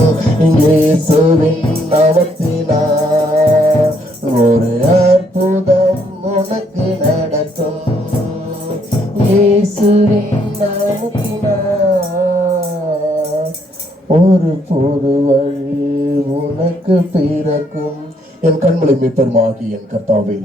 இயேசுவின் நாமத்தினால் ஒரு அற்புதம் உனக்கு நடக்கும். இயேசுவின் நாமத்தினால் ஒரு புது வழி உனக்கு பிறக்கும். என் கண்மலை மீட்பருமாகி என் கர்த்தாவே,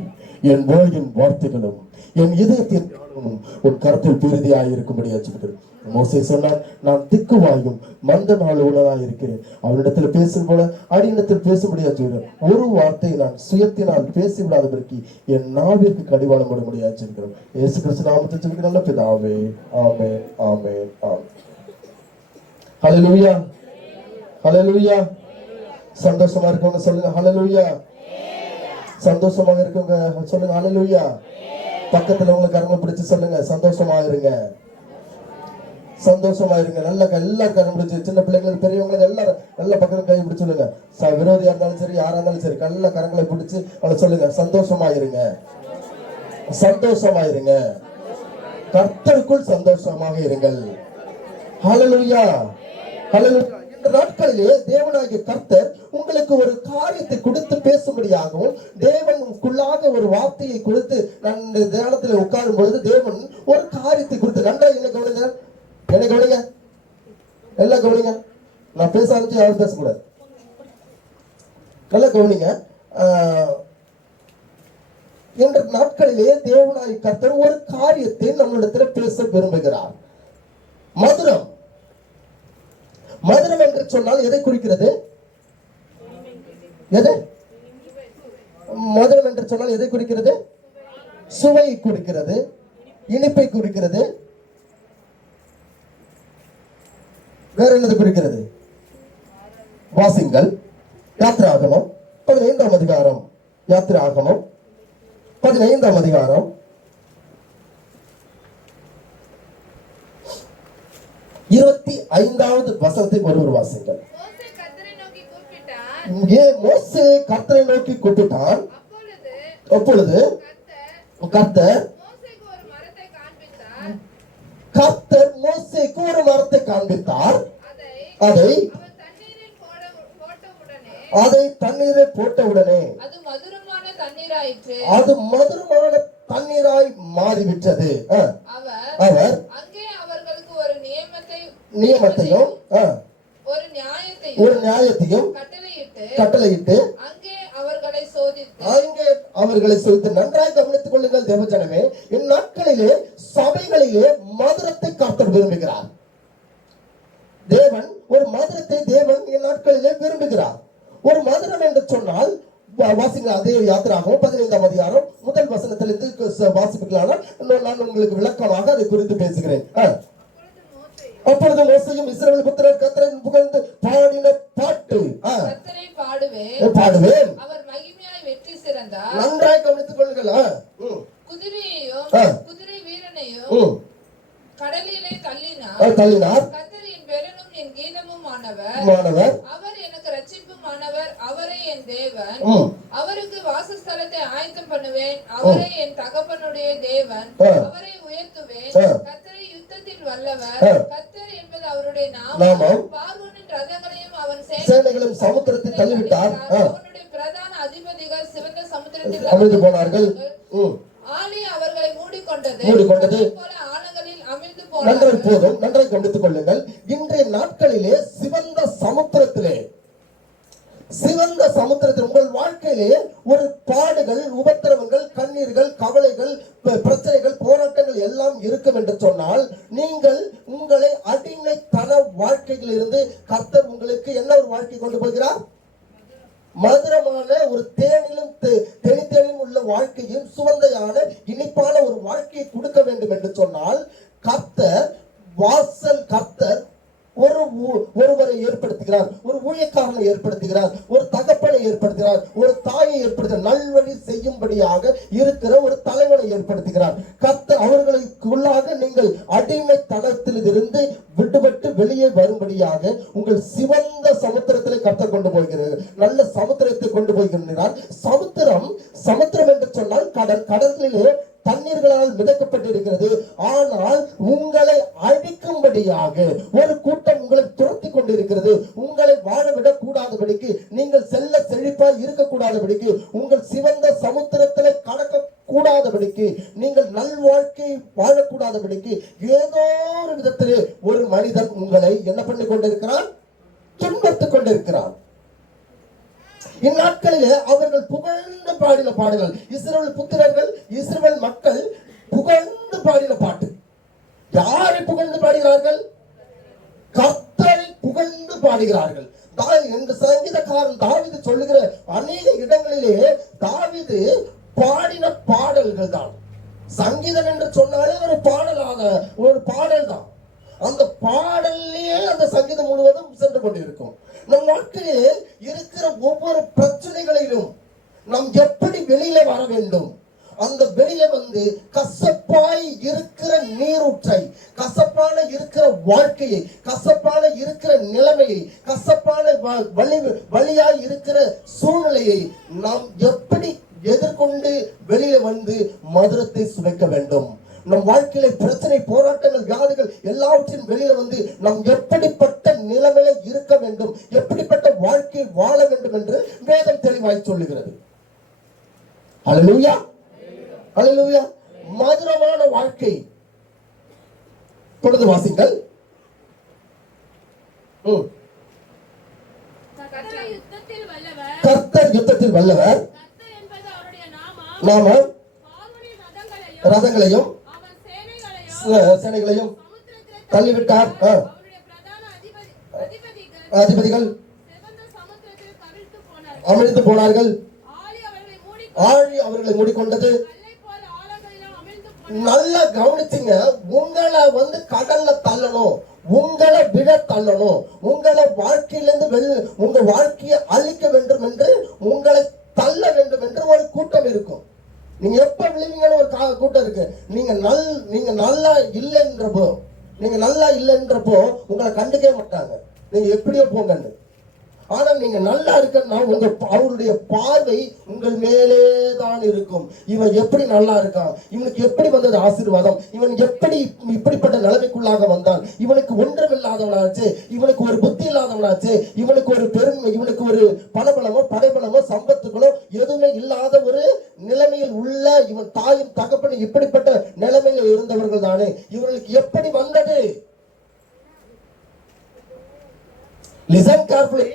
என் வாயின் வார்த்தைகளும் என் இதயத்தின் ஞானமும் உன் கருத்தில் பிரீதியாயிருக்கும்படி அச்சுக்கிறேன். மோசே சொன்னான், நான் திக்குவாயும் மந்த நாள் உள்ளதாய் இருக்கிறேன். அவனிடத்தில் பேசும் போல அடியிடத்தில் பேசும்படி அச்சுகிறேன். ஒரு வார்த்தை நான் சுயத்தினால் பேசிவிடாதபடிக்கு என் நாவிற்கு கடிவாளம் போடும்படி அச்சுக்கிறேன். இயேசு கிறிஸ்து நாமத்தை சொல்லிக்கிற நல்ல பிதாவே, ஆமென், ஆமென், ஆமென். ஹல்லேலூயா, ஹல்லேலூயா. சந்தோஷமா இருக்கவங்க சொல்லுங்க ஹல்லேலூயா. சந்தோஷமாக இருக்கவங்க சொல்லுங்க ஹல்லேலூயா. பக்கத்துல உங்களுக்கு கரங்களை பிடிச்சு சொல்லுங்க சந்தோஷமா இருங்க, சந்தோஷமா இருங்க. நல்ல எல்லாரும் கரம் பிடிச்சு, சின்ன பிள்ளைங்களுக்கு பெரியவங்களுக்கு எல்லாரும் நல்ல பக்கம் கை பிடிச்சு சொல்லுங்க. விரோதியா இருந்தாலும் சரி, யாரா இருந்தாலும் சரி, நல்ல கரங்களை பிடிச்சு அவளை சொல்லுங்க சந்தோஷமா இருங்க, சந்தோஷமா இருங்க, கர்த்தருக்குள் சந்தோஷமாக இருங்கள். ஹல்லேலூயா, ஹல்லேலூயா. இந்த நாட்களிலே தேவனாகிய கர்த்தர் உங்களுக்கு ஒரு காரியத்தை கொடுத்து பேசும்படியாகவும், தேவனுக்குள்ளாக ஒரு வார்த்தையை கொடுத்து, நான் இந்த தியானத்தில் உட்காரும் பொழுது தேவன் ஒரு காரியத்தை கொடுத்து, நன்றா என்ன கவனிங்க, என்ன கவனிங்க, எல்லாம் கவனிங்க. நான் பேச ஆரம்பிச்சு யாரும் பேசக்கூடாது, நல்லா கவனிங்க. என்ற நாட்களிலே தேவனாகிய கர்த்தர் ஒரு காரியத்தை நம்மளிடத்தில் பேச விரும்புகிறார். மதுரம், மதுரம் என்று சொன்னால் எதை குறிக்கிறது? எது? மதுரம் என்று சொன்னால் எதை குறிக்கிறது? சுவை குறிக்கிறது, இனிப்பை குறிக்கிறது, வேற என்னது குறிக்கிறது? வாசிங்கள் யாத்திராகமம் 15ஆம் அதிகாரம், யாத்திராகமம் 15ஆம் அதிகாரம் 25வது வசனத்தை ஒருவர் வாசிங்கள். மோசே கர்த்தரை நோக்கி கூப்பிட்டான். அப்பொழுது கர்த்தர் மோசேக்கு ஒரு மரத்தை காண்பித்தார். அதை தண்ணீரை போட்டவுடனே அது மதுரமான தண்ணீராய் மாறிவிட்டது. அவர் நியமத்தையும் ஒரு நியாயத்தையும் கட்டளையிட்டு அங்கே அவர்களை சோதித்து. நன்றாய் கவனித்துக் கொள்ளுங்கள் தேவஜனமே, இந்நாட்களிலே சபைகளிலே மதுரத்தை கர்த்தர் விரும்புகிறார். தேவன் ஒரு மதுரத்தை தேவன் இந்நாட்களிலே விரும்புகிறார். ஒரு மதுரம் என்று சொன்னால் வாசிங்க, அதே யாத்திராகவும் 15ஆம் அதிகாரம் முதல் வசனத்திலிருந்து வாசிப்புகளான நான் உங்களுக்கு விளக்கமாக அதை குறித்து பேசுகிறேன். அப்பொழுது மோசேயும் இஸ்ரவேல் புத்திரர் கர்த்தரை புகழ்ந்து பாடின பாட்டு, கர்த்தரை பாடுவேன், அவர் மகிமையாய் வெற்றி சிறந்தார். நன்றாய் கவனித்துக் கொள்ளுங்கள். குதிரையையும் குதிரை வீரனையும் கடலிலே தள்ளினார். கர்த்தர் என் பெலனும் என் கீதமும் ஆனவர், அவர் எனக்கு ரட்சிப்பும் ஆனவர், அவரே என் தேவன், அவருக்கு வாசஸ்தலத்தை ஆயத்தம் பண்ணுவேன், அவரே என் தகப்பனுடைய தேவன், அவரை உயர்த்துவேன். கர்த்தரை யுத்தத்தில் வல்லவர், கர்த்தர் என்பது அவருடைய நாமம். பார்வோனின் ரதங்களையும் அவன் சேனைகளையும் சமுத்திரத்தில் தள்ளிவிட்டார். அவனுடைய பிரதான அதிபதிகள் சிவந்த சமுத்திரத்தில் அமிழ்ந்து போனார்கள். ஆழி அவர்களை மூடிக்கொண்டது போல ஆழங்களில் அமிழ்ந்து போனார்கள். நன்றாய் போதும், நன்றாய் கவனித்துக் கொள்ளுங்கள். இன்றைய நாட்களிலே சிவந்த சமுத்திரத்திலே உங்கள் வாழ்க்கையிலே ஒரு பாடுகள், உபத்திரவங்கள், கண்ணீர்கள், கவலைகள், பிரச்சனைகள், போராட்டங்கள் எல்லாம் இருக்கும் என்று சொன்னால், நீங்கள் உங்களை அடிமைத்தன வாழ்க்கையில் இருந்து கர்த்தர் உங்களுக்கு என்ன ஒரு வாழ்க்கை கொண்டு போகிறார்? மதுரமான ஒரு தேனிலும் தேனிலும் உள்ள வாழ்க்கையும் சுவந்தையான இனிப்பான ஒரு வாழ்க்கையை கொடுக்க வேண்டும் என்று சொன்னால், கர்த்தர் ஒருவரை ஏற்படுத்துகிறார், ஒரு ஊழியக்காரனை ஏற்படுத்துகிறார், ஒரு தகப்பனை ஏற்படுத்துகிறார், ஒரு தாயை ஏற்படுத்துகிறார், நல்வழி செய்யும்படியாக இருக்கிற ஒரு தலைவனை ஏற்படுத்துகிறார். கர்த்தர் அவர்களுக்குள்ளாக நீங்கள் அடிமைத்தனத்தில் இருந்து விடுபட்டு வெளியே வரும்படியாக உங்கள் சிவந்த சமுத்திரத்திலே கர்த்தர் கொண்டு போகிறார். நல்ல சமுத்திரத்தை கொண்டு போகிறார். சமுத்திரம் என்று சொன்னால் கடல், கடலிலே தண்ணீர்களால் மிதக்கப்பட்டிருக்கிறது. ஆனால் உங்களை அழிக்கும்படியாக ஒரு கூட்டம் உங்களை துரத்தி கொண்டிருக்கிறது. உங்களை வாழவிடக் கூடாதபடிக்கு, நீங்கள் செல்ல செழிப்பாய் இருக்கக்கூடாதபடிக்கு, உங்கள் சிவந்த சமுத்திரத்திலே கடக்க கூடாதபடிக்கு, நீங்கள் நல்வாழ்க்கை வாழக்கூடாதபடிக்கு ஏதோ ஒரு விதத்திலே ஒரு மனிதன் உங்களை என்ன பண்ணி கொண்டிருக்கிறான்? துன்பத்துக் கொண்டிருக்கிறான். இந்நாட்களிலே அவர்கள் புகழ்ந்து பாடின பாடல்கள், இஸ்ரவேல் புத்திரர்கள், இஸ்ரவேல் மக்கள் புகழ்ந்து பாடின பாட்டு. யாரை புகழ்ந்து பாடுகிறார்கள்? கர்த்தரை புகழ்ந்து பாடுகிறார்கள். இந்த சங்கீதக்காரன் தாவீது சொல்லுகிற அநேக இடங்களிலே தாவீது பாடின பாடல்கள் தான். சங்கீதம் என்று சொன்னாலே ஒரு பாடல் தான். அந்த பாடல்லையே அந்த சங்கீதம் முழுவதும் சென்று கொண்டிருக்கும். நம் நாட்டிலே இருக்கிற ஒவ்வொரு பிரச்சனைகளிலும் நாம் எப்படி வெளியில வர வேண்டும், அந்த வெளியில கசப்பாய் இருக்கிற நீரூற்றை, கசப்பான இருக்கிற வாழ்க்கையை, கசப்பான இருக்கிற நிலைமையை, கசப்பான வழியாய் இருக்கிற சூழ்நிலையை நாம் எப்படி எதிர்கொண்டு வெளியில மதுரத்தை சுவைக்க வேண்டும். நம் வாழ்க்கையில பிரச்சனை, போராட்டங்கள், வியாதிகள் எல்லாவற்றின் வெளியில நாம் எப்படிப்பட்ட நிலைமையில இருக்க வேண்டும், எப்படிப்பட்ட வாழ்க்கையை வாழ வேண்டும் என்று வேதம் தெளிவாய் சொல்லுகிறது. அல்லேலூயா, அல்லேலூயா. மதுரமான வாழ்க்கை. தொடர்ந்து வாசிங்கள். கர்த்தர் யுத்தத்தில் வல்லவர், நாம ரதங்களையும் சேனைகளையும் தள்ளிவிட்டார். அதிபதிகள் அமிழ்ந்து போனார்கள். ஆழி அவர்களை மூடிக்கொண்டது. நல்லா கவனிச்சுங்க. உங்களை கடல்ல தள்ளணும், உங்களை விட தள்ளணும், உங்களை வாழ்க்கையிலிருந்து உங்க வாழ்க்கையை அழிக்க வேண்டும் என்று, உங்களை தள்ள வேண்டும் என்று ஒரு கூட்டம் இருக்கும். நீங்க எப்ப விழுவீங்கன்னு ஒரு கூட்டம் இருக்கு. நீங்க நல்லா இல்லைன்றப்போ உங்களை கண்டுக்கவே மாட்டாங்க. நீங்க எப்படியோ போங்கன்னு. ஆனா நீங்க நல்லா இருக்கன்னா அவருடைய பார்வை உங்கள் மேலே தான் இருக்கும். இவன் எப்படி நல்லா இருக்கான், இவனுக்கு எப்படி வந்தது ஆசீர்வாதம், இவன் எப்படி இப்படிப்பட்ட நிலைமைக்குள்ளாக வந்தான், இவனுக்கு ஒன்றும் இல்லாதவனாச்சு, இவனுக்கு ஒரு புத்தி இல்லாதவனாச்சு, இவனுக்கு ஒரு பெருமை, இவனுக்கு ஒரு பணபலமோ படைபலமோ சம்பத்துகளோ எதுவுமே இல்லாத ஒரு நிலைமையில் உள்ள இவன் தாயும் தகப்பனும் இப்படிப்பட்ட நிலைமையில் இருந்தவர்கள் தானே, இவர்களுக்கு எப்படி வந்தது? Listen carefully.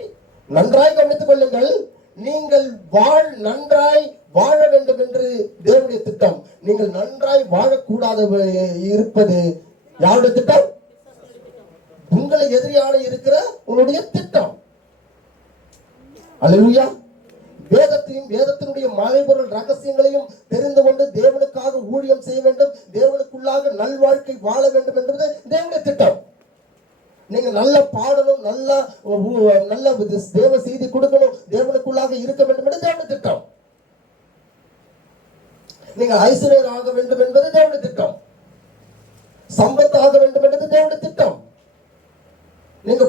நன்றாய் கவனித்துக் கொள்ளுங்கள். நீங்கள் நன்றாய் வாழ வேண்டும் என்று தேவனுடைய திட்டம். நீங்கள் நன்றாய் வாழக்கூடாது இருப்பது யாருடைய திட்டம்? உங்களை எதிரியான இருக்கிற உன்னுடைய திட்டம். அல்லேலூயா. வேதத்தினுடைய மறைபொருள் ரகசியங்களையும் தெரிந்து கொண்டு தேவனுக்காக ஊழியம் செய்ய வேண்டும், தேவனுக்குள்ளாக நல்வாழ்க்கை வாழ வேண்டும் என்பது தேவனுடைய திட்டம். நீங்க நல்ல பாடணும், நல்ல தேவ செய்தி கொடுக்கணும், தேவனுக்குள்ளாக இருக்க வேண்டும் என்று தேவனுடைய திட்டம். நீங்க ஐஸ்வர்யர் ஆக வேண்டும் என்பது தேவனுடைய திட்டம். சம்பத்தாக வேண்டும் என்பது தேவனுடைய திட்டம். நீங்க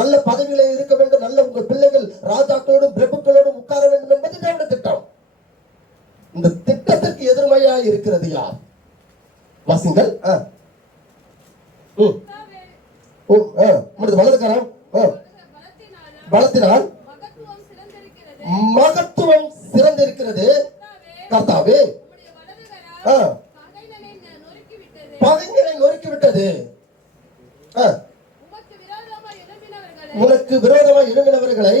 நல்ல பதவியில இருக்க வேண்டும், நல்ல உங்க பிள்ளைகள் ராஜாக்களோடும் பிரபுக்களோடும் உட்கார வேண்டும் என்பது தேவனுடைய திட்டம். இந்த திட்டத்திற்கு எதிர்மையா இருக்கிறது யார்? வாசிங்கள். வலதுகரம் பலத்தினால் மகத்துவம் சிறந்திருக்கிறது. கர்த்தாவே, பகைஞனை நொறுக்கிவிட்டது. உனக்கு விரோதமாக எழும்பினவர்களை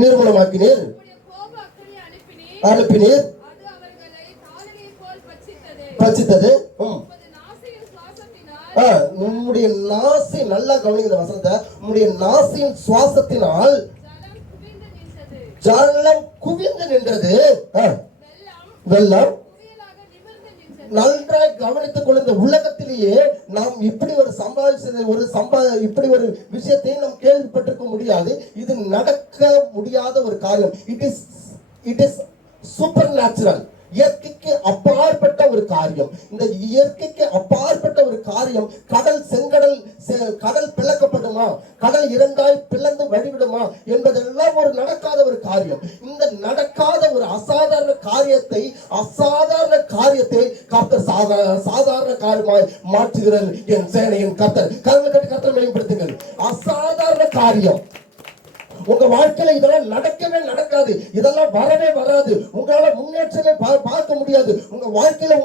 நிர்மூலமாக்கினீர், அனுப்பினீர், பட்சித்தது. நம்முடைய நாசி, நல்லா கவனிக்கிற வசனத்தை, நம்முடைய நாசியின் சுவாசத்தினால் ஜலம் குவிந்து நின்றது. வெள்ளம் நன்றாய் கவனித்துக் கொள்ள. இந்த உலகத்திலேயே நாம் இப்படி ஒரு இப்படி ஒரு விஷயத்தை நாம் கேள்விப்பட்டிருக்க முடியாது. இது நடக்க முடியாத ஒரு காரியம். It is super natural. இயற்கைக்கு அப்பாற்பட்ட ஒரு காரியம். இந்த இயற்கைக்கு அப்பாற்பட்ட ஒரு காரியம் கடல் பிளக்கப்படுமா, கடல் இரண்டாய் பிளந்து வழிவிடுமா என்பதெல்லாம் ஒரு நடக்காத ஒரு காரியம். இந்த நடக்காத ஒரு அசாதாரண காரியத்தை கர்த்தர் சாதாரண காரியமாய் மாற்றுகிறார். என் சேனையின் கர்த்தர். கர்த்தர் மேம்படுத்துங்கள். அசாதாரண காரியம் உங்க வாழ்க்கையில இதெல்லாம் நடக்கவே நடக்காது, இதெல்லாம் வரவே வராது. உங்களால முன்னேற்றமே பார்க்க முடியாது. உங்க வாழ்க்கையில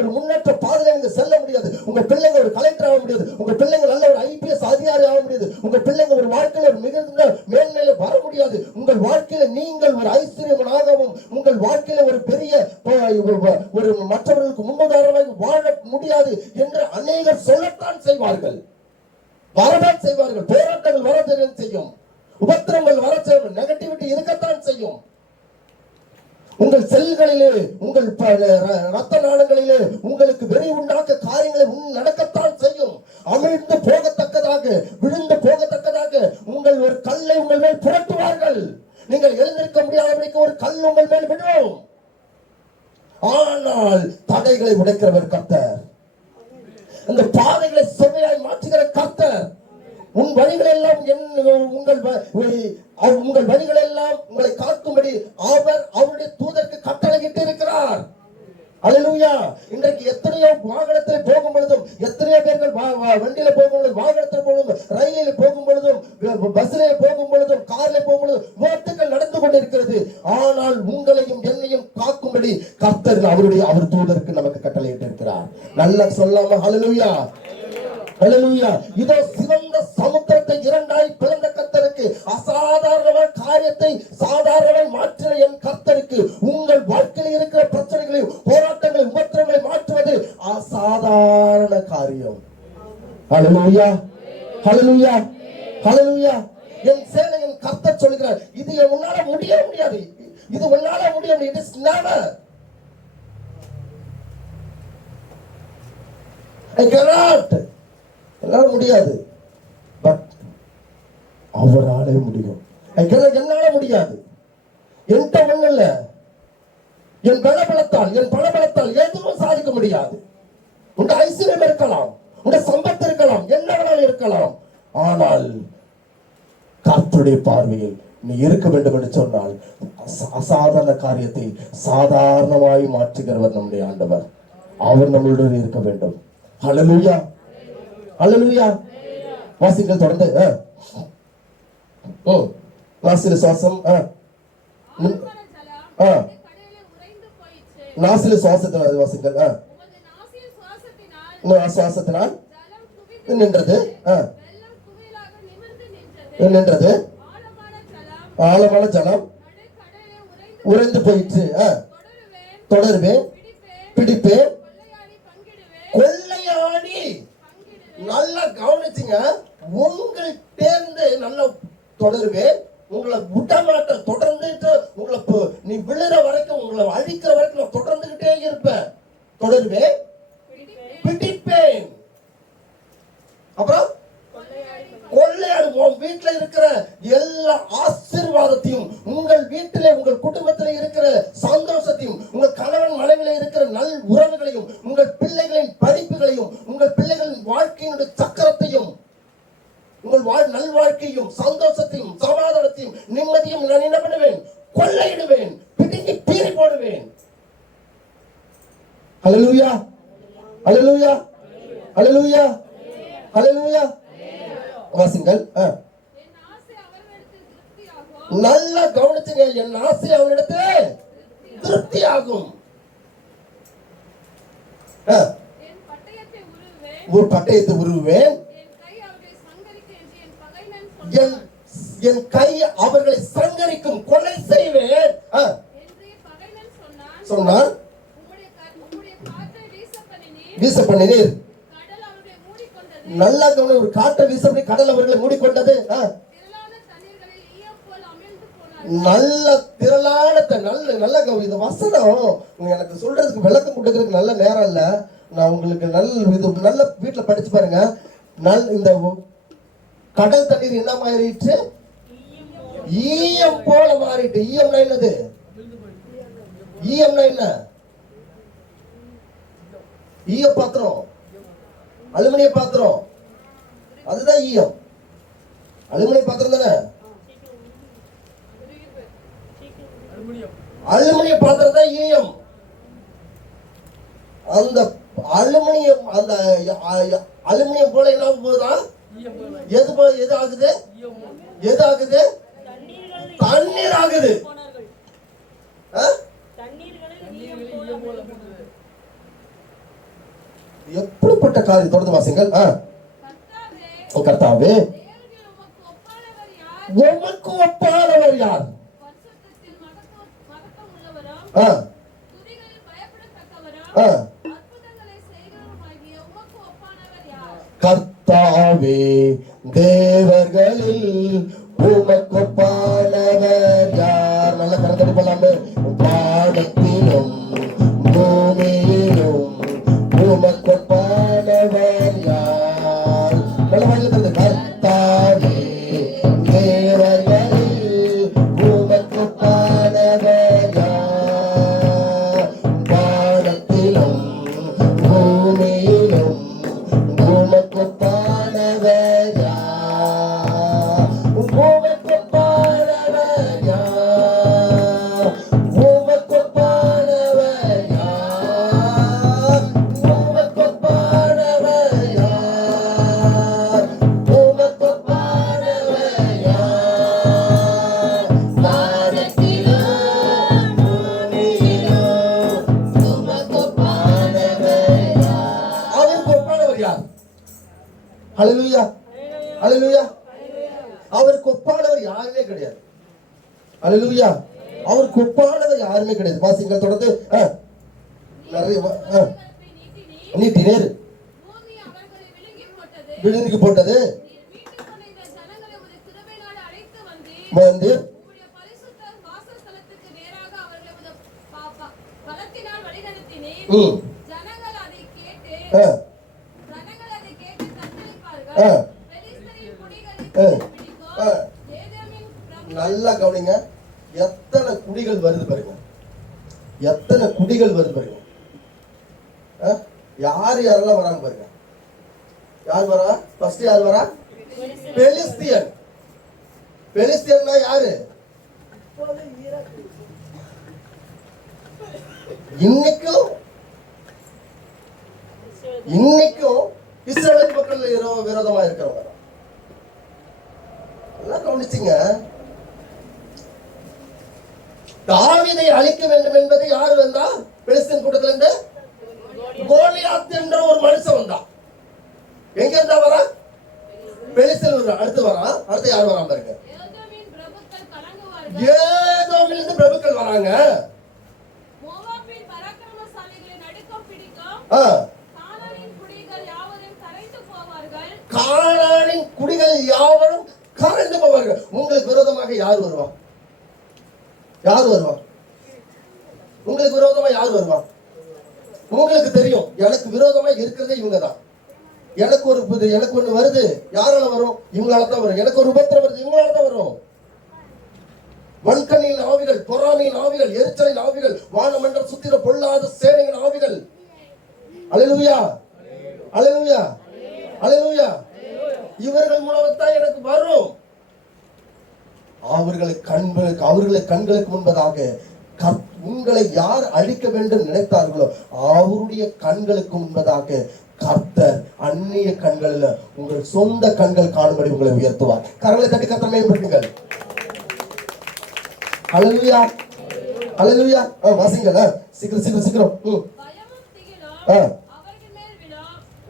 ஒரு முன்னேற்ற பாதையில நீங்க செல்ல முடியாது. உங்க பிள்ளைங்க ஒரு கலெக்டர் ஆக முடியாது. உங்க பிள்ளைங்க நல்ல ஒரு IPS அதிகாரி ஆக முடியாது. உங்க பிள்ளைங்க ஒரு வாழ்க்கையில ஒரு மிகுந்த மேன்மையில வர முடியாது. உங்கள் வாழ்க்கையில நீங்கள் ஒரு ஐஸ்வர்யமாகவும் உங்கள் வாழ்க்கையில ஒரு பெரிய ஒரு மற்றவர்களுக்கு முன்னுதாரணமாக வாழ முடியாது என்று அநேகர் சொல்லத்தான் செய்வார்கள், வரதான் செய்வார்கள். போராட்டங்கள் வர செய்யும், உபத்திரங்கள் வர செய்யும், நெகட்டிவிட்டி இருக்கத்தான் செய்யும். உங்கள் செல்களிலே, உங்கள் ரத்த நாளங்களிலே உங்களுக்கு வெறி உண்டாக்க காரியங்களை நடக்கத்தான் செய்யும். அமிழ்ந்து போகத்தக்கதாக, விழுந்து போகத்தக்கதாக உங்கள் ஒரு கல்லை உங்கள் மேல் புரட்டுவார்கள். நீங்கள் எழுந்திருக்க முடியாதவரைக்கும் ஒரு கல் உங்கள் மேல் விடும். ஆனால் தடைகளை உடைக்கிறவர் கர்த்தர். அந்த பாதைகளை செவ்வையாய் மாற்றுகிற கர்த்தர். உன் வழிகள் எல்லாம் உங்கள் வழிகள் எல்லாம் உங்களை காக்கும்படி அவர் அவருடைய தூதருக்கு கட்டளையிட்டு இருக்கிறார். அல்லேலூயா. இன்றைக்கு எத்தனையோ வாகனத்தில் போகும் பொழுதும், எத்தனையோ பேர்கள் வண்டியில போகும் பொழுதும், வாகனத்தில் போகும், ரயிலில் போகும் பொழுதும், பஸ்ல போகும் பொழுதும், கார்ல போகும் பொழுதும் விபத்துகள் நடந்து கொண்டிருக்கிறது. ஆனால் உங்களையும் என்னையும் காக்கும்படி கர்த்தர் அவர் தூதருக்கு நமக்கு கட்டளையிட்டு இருக்கிறார். நல்லா சொல்லாம அல்லேலூயா, அல்லேலூயா. இதோ சிவந்த சமுத்திரத்தை இரண்டாய் பிளந்த கர்த்தருக்கு, அசாதாரணமான காரியத்தை சாதாரணமாய் மாற்றின என் கர்த்தருக்கு, உங்கள் வாழ்க்கையில் இருக்கிற பிரச்சனைகளை, போராட்டங்களை, உபத்திரங்களை மாற்றுவது அசாதாரண காரியம். அல்லேலூயா, அல்லேலூயா, அல்லேலூயா. என் சேனையின் கர்த்தர் சொல்கிறார், இது உன்னால முடியாது, இது உன்னால முடியாது. It is never. I cannot. என்னால முடியாது, பட் அவராலே முடியும். என்னால முடியாது, என்கிட்ட ஒண்ணு இல்ல, என் பலபலத்தால் எதுவும் சாதிக்க முடியாது. உங்க ஐஸ்வர்யம் இருக்கலாம், உங்க சம்பத்து இருக்கலாம், என்ன வேணாலும் இருக்கலாம், ஆனால் கர்த்தருடைய பார்வையில் நீ இருக்க வேண்டும் என்று சொன்னால் அசாதாரண காரியத்தை சாதாரணமாய் மாற்றுகிறவர் நம்முடைய ஆண்டவர். அவர் நம்மளுடன் இருக்க வேண்டும். அல்லேலூயா, அல்லேலூயா. வாசிங்கள் தொடர்ந்து. நாசில சுவாசம், நாசில சுவாசத்தை வாசிங்கள். சுவாசத்தினால் நின்றது, நின்றது, ஆழமான ஜலம் உறைந்து போயிற்று. தொடருவேன், பிடிப்பேன், கொள்ளையாடி. நல்லா கவனிச்சுங்க. உங்கள் தேர்ந்து நல்லா தொடருவேன், உங்களை விடமாட்ட, தொடர்ந்துட்டு உங்களை நீ விழுற வரைக்கும், உங்களை அழிக்கிற வரைக்கும் நான் தொடர்ந்துகிட்டே இருப்பேன். தொடருவேன், பிடிப்பேன், அப்புறம் கொள்ளையாடுவோம். வீட்டுல இருக்கிற எல்லா ஆசீர்வாதத்தையும், உங்கள் வீட்டிலே உங்கள் குடும்பத்திலே இருக்கிற சந்தோஷத்தையும், உங்கள் கணவன் மனைவியில இருக்கிற நல் உறவுகளையும், உங்கள் பிள்ளைகளின் படிப்புகளையும், உங்கள் பிள்ளைகளின் வாழ்க்கையினுடைய சக்கரத்தையும், உங்கள் நல்வாழ்க்கையும், சந்தோஷத்தையும், சமாதானத்தையும், நிம்மதியும் நான் என்ன பண்ணுவேன்? கொள்ளையிடுவேன், பிடுங்கி பீறி போடுவேன். அல்லேலூயா, அல்லேலூயா, அல்லேலூயா, அல்லேலூயா. வாசிங்கள். நல்லா கவனிச்சுங்க. என் ஆசை அவனிடத்து திருப்தி ஆகும். ஒரு பட்டயத்தை உருவேன், என் கை அவர்களை சங்கரிக்கும், கொலை செய்வேன் சொன்னார். வீச பண்ணினீர். நல்லா கவனம். ஒரு காற்றை வீசப்படி கடல் அவர்களை மூடிக்கொண்டது. நல்ல திரளான நல்ல இந்த வசனம் எனக்கு சொல்றதுக்கு விளக்கம் கொடுக்கறதுக்கு நல்ல நேரம் இல்ல. நான் உங்களுக்கு நல்ல வீட்டுல படிச்சு பாருங்க. இந்த கடல் தண்ணீர் என்ன மாறிட்டு? ஈயம் போல மாறிட்டு. ஈயம்னா என்னது? ஈயம்னா என்ன? ஈய பாத்திரம், அலுமினிய பாத்திரம், அதுதான் ஈயம். அலுமினிய பாத்திரம் தானே? அலுமினிய பாத்திரம் தான் ஈயம். அந்த அலுமினியம், அந்த அலுமினியம் போல என்ன போகுதான்? எது ஆகுது? எது ஆகுது? தண்ணீர் ஆகுது. எப்படிப்பட்ட காரியம்? தொடர்ந்து வாசிங்கள். கர்த்தாவே, உமக்கு ஒப்பானவர் யார்? கர்த்தாவே, தேவர்களில் உமக்கு ஒப்பானவர் யார்? நல்ல கரத்தடி போலாமே. வானத்திலும் பூமியிலும் உமக்கு ஒப்பானவர் யார்? நல்ல வாயிலிருந்து கர்த்தாவே, தேவர்களில் உமக்கு ஒப்பானவர் யார்? வானத்திலும் பூமியிலும் உமக்கு ஒப்பானவர் யார்? உமக்கு ஒப்பானவர் யார்? உமக்கு ஒப்பானவர் யார்? உமக்கு ஒப்பானவர் யார்? உமக்கு ஒப்பானவர் யார்? வானத்திலும் பூமியிலும் உமக்கு ஒப்பானவர் யார்? அவருக்கு ஒப்பானவர் யார்? ஹல்லேலூயா, ஹல்லேலூயா. அவருக்கு ஒப்பானவர் யாருமே கிடையாது. ஹல்லேலூயா. அவருக்கு ஒப்பானவர் யாருமே கிடையாது. வாசிங்க தொடர்ந்து. நிறைய நீட்டினேர், விழுங்கி போட்டது வந்து நல்லா கவனிங்க. எத்தனை குடிகள் வருது பாருங்க, எத்தனை குடிகள் வருது பாருங்க. யார் யாரெல்லாம் வராங்க பாருங்க. யார் வரா? ஃபர்ஸ்ட் யார் வரா? பெலிஸ்தியன். பெலிஸ்தியன்னா யாரு? இன்னைக்கும் இஸ்ரவேல் மக்கள் விரோதமா இருக்கிறவங்க. எல்லாம் கவனிச்சிங்க. தாவீதை அழிக்க வேண்டும் என்பதை யாரு வந்தா? பெலிஸ்தீன் கூட்டத்துல இருந்து கோலியாத் என்ற ஒரு மனுஷன் வந்தான். எங்க இருந்தா வரா? பெலிஸ்தீன். அடுத்து வரா. அடுத்து யார் வராம பாருங்க. ஏதோமில் இருந்து பிரபுக்கள் வராங்க. கானானின் குடிகள் யாவரும் கரைந்து போவார்கள். உங்களுக்கு விரோதமாக யார் வருவா? யார் வருவா? உங்களுக்கு விரோதமா யார் வருவா? உங்களுக்கு தெரியும், எனக்கு விரோதமா இருக்கிறதே இவங்க தான். எனக்கு ஒண்ணு வருது, யாரால வரும்? இவங்களால தான் வரும். எனக்கு ஒரு உபத்திரம் வருது, இவங்களால தான் வரும். வன்கண்ணின் ஆவிகள், பொறாமையின் ஆவிகள், எரிச்சலின் ஆவிகள், வானமண்டலம் சுத்திர பொல்லாத சேனையின் ஆவிகள். அல்லேலூயா, அல்லேலூயா, அல்லேலூயா. இவர்கள் மூலம்தான் எனக்கு வரும். அவர்களை கண்களுக்கு முன்பதாக உங்களை யார் அழிக்க வேண்டும் நினைத்தார்களோ அவருடைய கண்களுக்கு முன்பதாக கர்த்தர் அந்நிய கண்களில் உங்கள் சொந்த கண்கள் காணும்படி உங்களை உயர்த்துவார். கரங்களை தட்டி கர்த்தரை மேம்படுத்துங்கள். அல்லேலூயா, அல்லேலூயா. வாசிங்க சீக்கிரம் சீக்கிரம் சீக்கிரம்.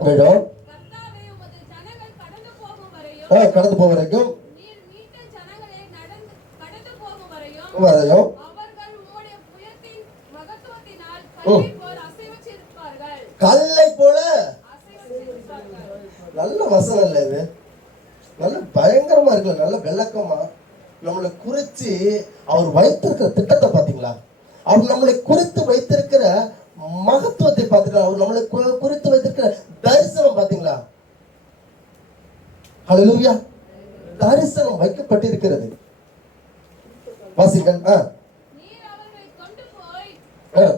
விடும் கடந்து போக வரைக்கும் வரையும் கல்லை போல. நல்ல வசனம் இல்ல இது? நல்ல பயங்கரமா இருக்குல்ல? நல்ல விளக்கமா நம்மளை குறிச்சு அவர் வைத்திருக்கிற திட்டத்தை பாத்தீங்களா? அவர் நம்மளை குறித்து வைத்திருக்கிற மகத்துவத்தை பாத்தீங்களா? அவர் நம்மளை குறித்து வைத்திருக்கிற தரிசனம் பாத்தீங்களா? ஹல்லேலூயா. தரிசனம் வைக்கப்பட்டிருக்கிறது. வாசிங்கள்.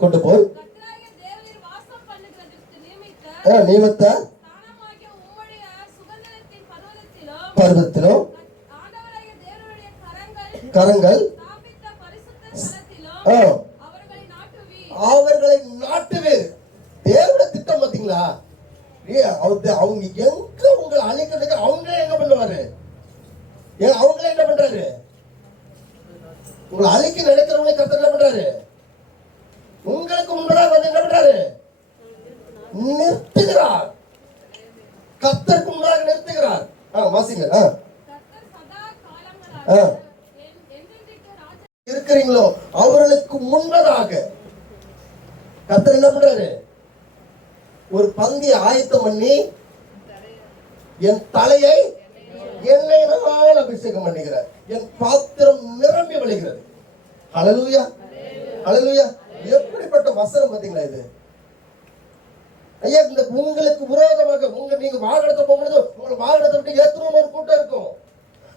கொண்டு போய் கர்த்தராகிய தேவரீர் வாசம் பண்ணுகிறதற்கு நியமித்த நியமித்த ஸ்தானமாகிய உம்முடைய சுகந்தத்தின் பர்வதத்திலும் ஆண்டவராகிய தேவனுடைய கரங்கள் ஸ்தாபித்த பரிசுத்த ஸ்தலத்திலும் அவர்களை நாட்டுவீர். தேவனுடைய திட்டம் பாத்தீங்களா? அவங்க எங்க உங்களை அழிக்கிறதுக்கு அவங்களே என்ன பண்ணுவாரு? அவங்களே என்ன பண்றாரு? உங்களை அழிக்க நினைக்கிறவங்களை கர்த்தர் என்ன பண்றாரு? உங்களுக்கு முன்பதாக வந்து என்ன பண்றாரு? நிறுத்துகிறார். கர்த்தருக்கு முன்பாக நிறுத்துகிறார். வாசிங்க. இருக்கிறீங்களோ அவர்களுக்கு முன்பதாக கர்த்தர் என்ன பண்றாரு? ஒரு பந்தி ஆயத்தம் பண்ணி என் தலையை எண்ணெயினால் அபிஷேகம் பண்ணுகிறார். என் பாத்திரம் நிரம்பி வழிகிறது. ஹல்லேலூயா, ஹல்லேலூயா. எப்படிப்பட்ட வசனம் பாத்தீங்களா இது? ஐயா, இந்த உங்களுக்கு விரோதமாக நீங்க வாகனத்தை போகும்போது உங்களை வாகனத்தை விட்டு ஏத்துறோம்னு ஒரு கூட்டம் இருக்கும்.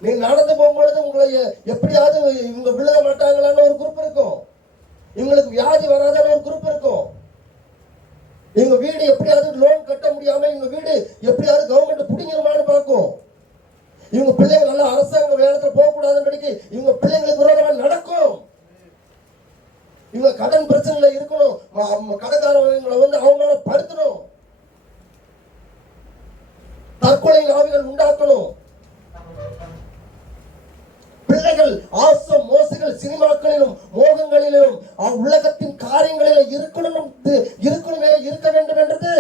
நீங்க நடந்து போகும்பொழுது உங்களை எப்படியாவது இவங்க விழுக மாட்டாங்களான்னு ஒரு குரூப் இருக்கும். இவங்களுக்கு வியாதி வராதான்னு ஒரு குரூப் இருக்கும். இவங்க வீடு எப்படியாவது லோன் கட்ட முடியாம இவங்க வீடு எப்படியாவது கவர்மெண்ட் பிடிங்கணுமான்னு பார்க்கும். இவங்க பிள்ளைங்க நல்லா அரசாங்க வேலைக்கு போக கூடாதுன்னு இவங்க பிள்ளைங்களுக்கு விரோதமா நடக்கும். இவங்க கடன் பிரச்சனைல இருக்கணும். கடைக்காரங்களை வந்து அவங்கள படுத்தணும். தற்கொலை ஆவிகள் உண்டாக்கணும். பிள்ளைகள் ஆச மோசங்கள் சினிமாக்களிலும் மோகங்களிலும் உலகத்தின் காரியங்களிலும் இருக்க வேண்டும் என்றது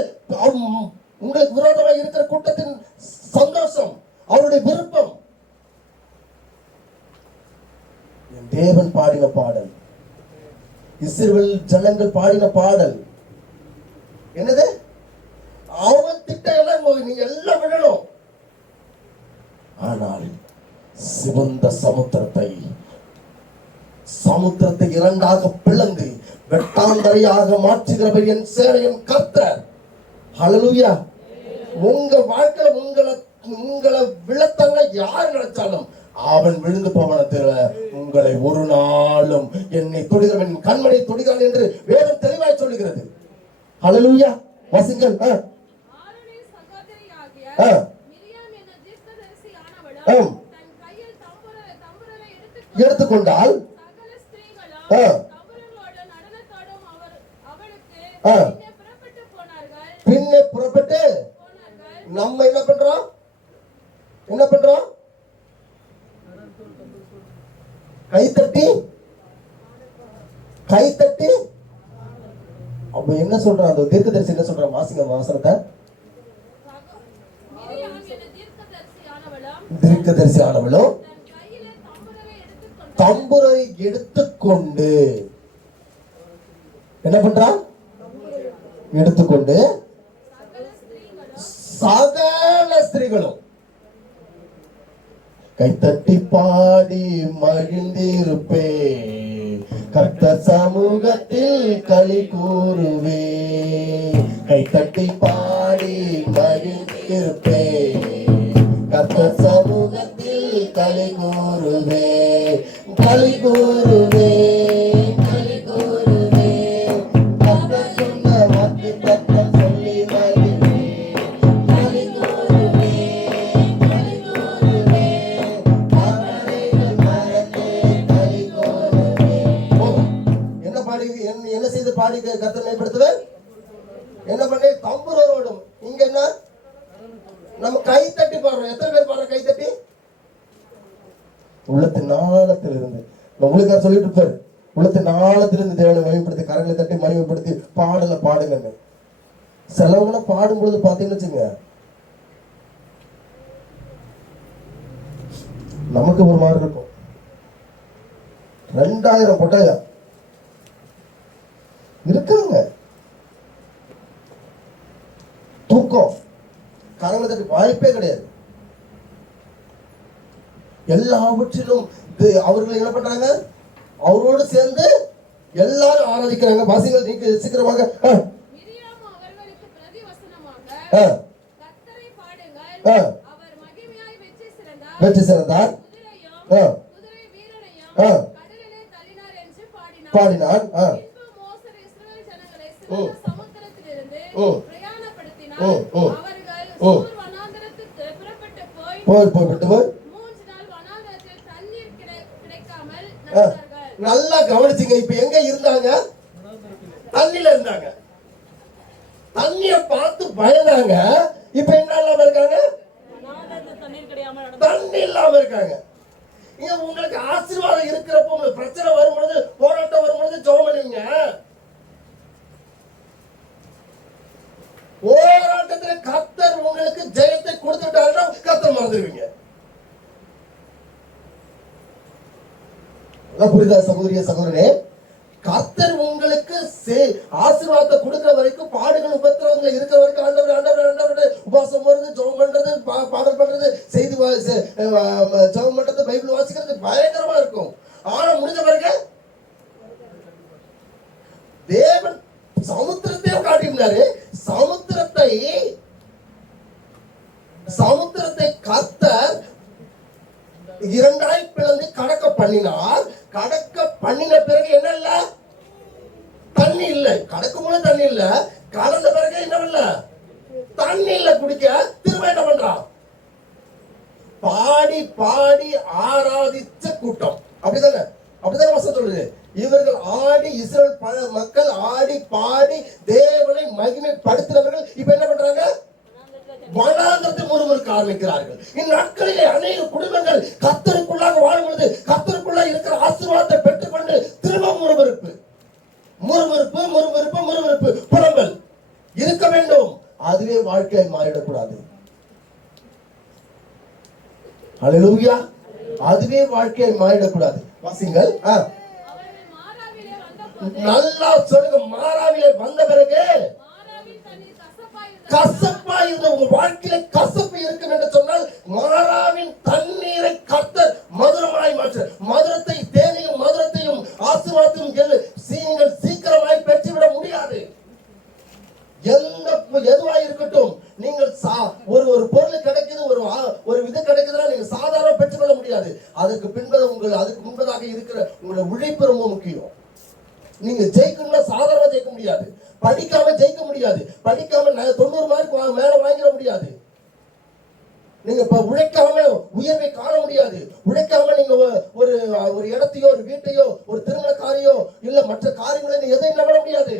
உங்களுக்கு விரோதமாக இருக்கிற கூட்டத்தின் சந்தோஷம், அவருடைய விருப்பம். தேவன் பாடின பாடல், இஸ்ரவேல் ஜனங்கள் பாடின பாடல் என்னது? அவன் திட்டம் எல்லாம் நீங்க எல்லாம் விடணும். ஆனால் சிவந்த சமுத்திரத்தை இரண்டாக பிளந்து வெட்டாந்தரையாக மாற்றுகிறவர் என் சேனையின் கர்த்தர். ஹல்லேலூயா. உங்க வாழ்க்கையில உங்களை விழத்தங்க யார் நினைச்சாலும் அவன் விழுந்து போவன தவிர உங்களை ஒரு நாளும் என்னை தொடுகிறவன் கண்மணி தொடுகிறான் என்று வேதம் தெளிவாய் சொல்லுகிறது. ஹல்லேலூயா. வாசிங்கள். எடுத்துக்கொண்டால் பின்னே புறப்பட்டு நம்ம என்ன பண்றோம்? கைத்தட்டி அப்ப என்ன சொல்றான் அந்த தீர்க்கதரிசி? என்ன சொல்றான்? வாசிங்க வாசனத்தை. தீர்க்கதரிசி ஆனவளும் தம்புரை எடுத்துக்கொண்டு என்ன பண்றான்? எடுத்துக்கொண்டு சகல ஸ்திரீகளும் கைத்தட்டி பாடி மகிழ்ந்திருப்பே, கர்த்தர் சமூகத்தில் களி கூறுவே. கைத்தட்டி பாடி மகிழ்ந்திருப்பே, கர்த்தர் சமூகத்தில் களி கூறுவே. கர்த்தர் சொன்ன வாக்கு தத்தம் சொல்லி மகிழ்வே. என்ன செய்து பாடி கர்த்தரை மேம்படுத்துவேன்? என்ன பண்ணி? தம்புரோடும். இங்க என்ன? நம்ம கை தட்டி பாடுறோம். எத்தனை பேர் பாடுற கை தட்டி? உள்ளத்தின் ஆழத்தில் இருந்து உங்களுக்கு சொல்லிட்டு இருப்பாரு, உள்ளத்தின் ஆழத்திலிருந்து தேவனை மகிமைப்படுத்தி கரங்களை தட்டி மகிமைப்படுத்தி பாடுங்க. சிலவங்களை பாடும் பொழுது பாத்தீங்கன்னு வச்சுங்க, நமக்கு ஒரு மாதிரி இருக்கும். 2000 கொட்டாயா இருக்காங்க. தூக்கம் கரங்களை தட்டி வாய்ப்பே கிடையாது. எல்லாவற்றிலும் அவர்கள் என்ன பண்றாங்க? அவரோடு சேர்ந்து எல்லாரும் ஆராதிக்கிறாங்க. வாசிகள் நீங்க சீக்கிரமாக. வெற்றி சிறந்தார், பாடினான். சிவந்த சமுத்திரத்திலிருந்து ம். பிரயாணப்படுத்தினார். ம், ம். அவர்கள் ம். சூர் வனாந்தரத்துக்கு புறப்பட்டு போய் போய்விட்டு போய் 3 நாள் வனாந்தரத்தில் தண்ணீர் கிடைக்காமல் ஆ, நடந்தார்கள். நல்லா கவனிச்சுங்க. இப்ப எங்க இருந்தாங்க? தண்ணில இருந்தாங்க. தண்ணிய பார்த்து பயந்தாங்க. இப்ப என்ன இல்லாம இருக்காங்க? தண்ணி இல்லாம இருக்காங்க. இங்க உங்களுக்கு ஆசீர்வாதம் இருக்கிறப்போ, உங்களுக்கு பிரச்சனை வரும்பொழுது, போராட்டம் வரும்பொழுது ஜெபம் பண்ணுவீங்க. போராட்டத்துல கர்த்தர் உங்களுக்கு ஜெயத்தை கொடுத்துட்டாருன்னா கர்த்தர் மறந்துடுவீங்க. புரியுதா சகோதரிய சகோதரனே? கர்த்தர் உங்களுக்கு ஆசீர்வாதத்தை கொடுக்கிற வரைக்கும், பாடுகள் உபத்திரவங்கள் இருக்கிற வரைக்கும் ஆண்டவர் உபவாசம் போறது, ஜெபம் பண்றது, பாடல் பண்றது, செய்தி ஜெபம் பண்றது, பைபிள் வாசிக்கிறது பயங்கரமா இருக்கும். ஆனா முடிஞ்ச பிறகு தேவன் சமுத்திரத்தையும் காட்டினாரு. சமுத்திரத்தை கர்த்தர் இரண்டாய் பிளந்து கடக்க பண்ணினார். கடக்க பண்ணின பிறகு என்ன இல்ல? தண்ணி இல்ல. கடக்கும் போது தண்ணி இல்ல. கலந்த பிறகு என்ன இல்ல? தண்ணி இல்ல குடிக்க. திரும்ப என்ன பண்றான்? பாடி பாடி ஆராதிச்ச கூட்டம். அப்படிதானே? அப்படிதானே வசனம் சொல்லுது. இவர்கள் ஆடி, இஸ்ரவேல் மக்கள் ஆடி பாடி தேவனை மகிமைப்படுத்தினவர்கள் இப்ப என்ன பண்றாங்க? வனாந்தரத்தை முறுமுறுக்க ஆரம்பிக்கிறார்கள். இந்நாட்களிலே அநேக குடும்பங்கள் கர்த்தருக்குள்ளாக வாழும் பொழுது, கர்த்தருக்குள்ளாக இருக்கிற ஆசீர்வாதத்தை பெற்றுக்கொண்டு திரும்ப முறுமுறுப்பு புலம்பல் இருக்க வேண்டும். அதுவே வாழ்க்கையை மாறிடக்கூடாது. ஹல்லேலூயா. அதுவே வாழ்க்கையை மாறிடக்கூடாது. வாசிங்கள். அவர்கள் மாராவிலே வந்தபோது நல்லா சொல்லுங்க. மாராவிலே வந்த பிறகு மாராவின் தண்ணீர் கசப்பா இருந்த உங்க வாழ்க்கையில கசப்பு இருக்கும் என்று சொன்னால், மாறாவின் தண்ணீரை கர்த்தர் மதுரமாய் மாற்ற, மதுரத்தை தேனையும் மதுரத்தையும் ஆசீர்வாதத்தையும் நீங்கள் சீக்கிரமாய் பெற்றுவிட முடியாது. எதுவாய் இருக்கட்டும், நீங்கள் ஒரு பொருள் கிடைக்குது, ஒரு இது கிடைக்குதுன்னா நீங்க சாதாரண பெற்றுக்கொள்ள முடியாது. அதுக்கு முன்பதாக இருக்கிற உங்களுடைய உழைப்பு ரொம்ப முக்கியம். நீங்க ஜெயிக்கணும்னா சாதாரண ஜெயிக்க முடியாது. படிக்காம ஜெயிக்க முடியாது. படிக்காம 90 மார்க் மேல வாங்கிட முடியாது. நீங்க உழைக்காம உயர்வை காண முடியாது. உழைக்காம நீங்க ஒரு இடத்தையோ, ஒரு வீட்டையோ, ஒரு திருமண காரியோ, இல்ல மற்ற காரியங்களை எதையும் நம்ப முடியாது.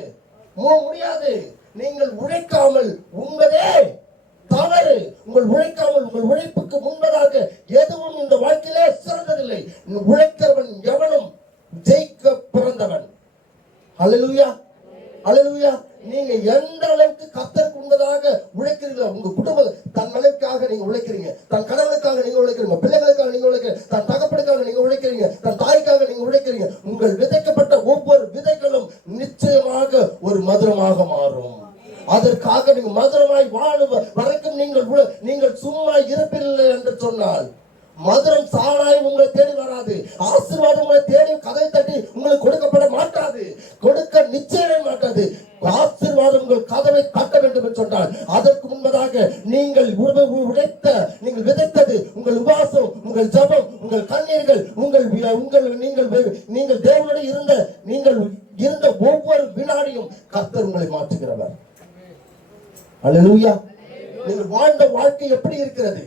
முடியாது. நீங்கள் உழைக்காமல் உண்பதே தவறு. உங்கள் உழைப்புக்கு முன்பதாக எதுவும் இந்த வாழ்க்கையிலே சிறந்ததில்லை. உழைக்கிறவன் எவனும் ஜெயிக்க பிறந்தவன். ஹல்லேலூயா, ஹல்லேலூயா. நீங்க எந்த அளவுக்கு கர்த்தருக்கு உண்பதாக உழைக்கிறீங்களோ, உங்க குடும்பம் தன் மனைவிக்காக நீங்க உழைக்கிறீங்க, தன் கணவனுக்காக நீங்க உழைக்கிறீங்க, பிள்ளைகளுக்காக நீங்க உழைக்கிறீங்க, தன் தகப்பனுக்காக நீங்க உழைக்கிறீங்க, தன் தாய்க்காக நீங்க உழைக்கிறீங்க. உங்கள் விதைக்கப்பட்ட ஒவ்வொரு விதைகளும் நிச்சயமாக ஒரு மதுரமாக மாறும். அதற்காக நீங்க மதுரமாய் வாழும் வரைக்கும் நீங்கள் சும்மா இருப்பீர்கள் என்று சொன்னால், மதுரம் சாராய் உங்களை தேடி வராது. ஆசீர்வாதம் உங்களை தேடி கதை தட்டி உங்களுக்கு கொடுக்கப்பட மாட்டாது. கொடுக்க நிச்சயம் மாட்டாது. ஆசீர்வாதம் உங்கள் கதவை தட்ட வேண்டும் என்று சொன்னால், அதற்கு முன்பதாக நீங்கள் நீங்கள் விதைத்தது, உங்கள் உபாசம், உங்கள் ஜபம், உங்கள் கண்ணீர்கள், நீங்கள் தேவனோடு இருந்த ஒவ்வொரு வினாடியும் கர்த்தர் உங்களை மாற்றுகிறவர். அல்லேலூயா. நீங்கள் வாழ்ந்த வாழ்க்கை எப்படி இருக்கிறது?